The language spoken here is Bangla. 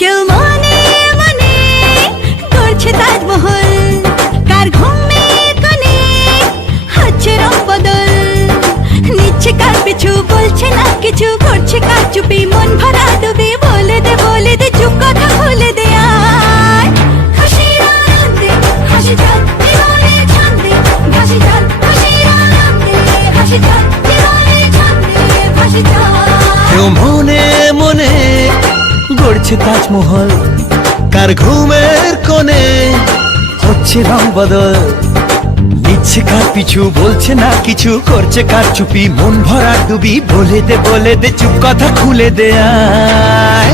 কেউ মনে মনে করছে তাজমহল, কার ঘুমে কোণে হচ্ছে রং বদল, নিচ্ছে কার পিছু বলছে না কিছু, করছে কার চুপি মন ভরা ডুবি, বলে দে চুপ কথা খুলে দে আয়। খুশির আনন্দে হাসি যাক জীবনে ছন্দে ভাসি যাক, খুশির আনন্দে হাসি যাক জীবনে ছন্দে ভাসি যাক। কেউ মনে মনে গড়ছে তাজমহল, কার ঘুমের কোণে হচ্ছে রং বদল, নিচ্ছে কার পিছু বলছে না কিছু, করছে কার চুপি মন ভরা ডুবি, বলে দে চুপ কথা খুলে দে আয়।